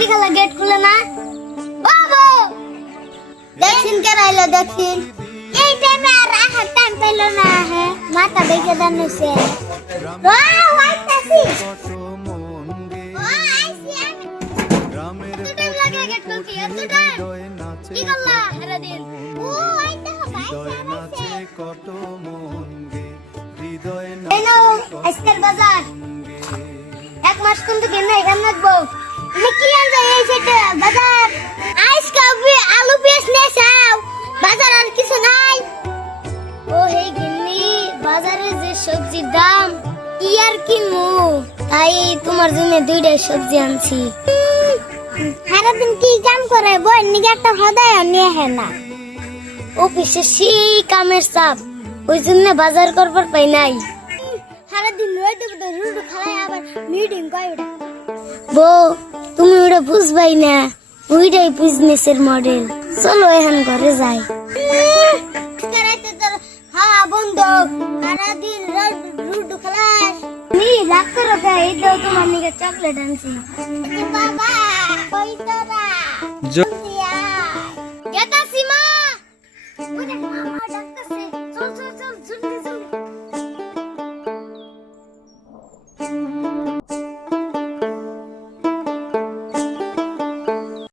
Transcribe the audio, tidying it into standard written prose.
গুলি খেলা গেট খুলে না বাবা দেখছিন কে রাইলো দেখছিন এই টাইমে আর রাখার টাইম পাইলো না হ্যাঁ মাথা দেখে দাঁড়িয়েছে আইতাছি আইছি আমি এত টাইম লাগে গেট খুলতে এত টাইম কি করলা সারা দিন আইতা হবে কত মন গে হৃদয় না আজকের বাজার এক মাস কিন্তু কেন এখানে রাখবো তুমি কি আনছো এই সেটা বাজার আজকে আলু পেঁয়াজ নিয়ে যাও বাজার আর কিছু নাই ও হে গিন্নি বাজারে যে সবজির দাম কি আর কিনবো তাই তোমার জন্য দুইটা সবজি আনছি সারাদিন কি কাম করে বই নিগে একটা হদায় নিয়ে হ্যাঁ না অফিসে সেই কামের চাপ ওই জন্য বাজার করবার পাই নাই সারাদিন রইতে রুটু খালাই আবার মিটিং কয় ওটা বউ তুমি ওটা বুঝবাই না ওইটাই বিজনেসের মডেল চলো এখন ঘরে যাই হ্যাঁ বন্ধু সারাদিন রুটু খালাই নি রাগ করো কে এই তো তোমার নিকে চকলেট আনছি বাবা কই তোরা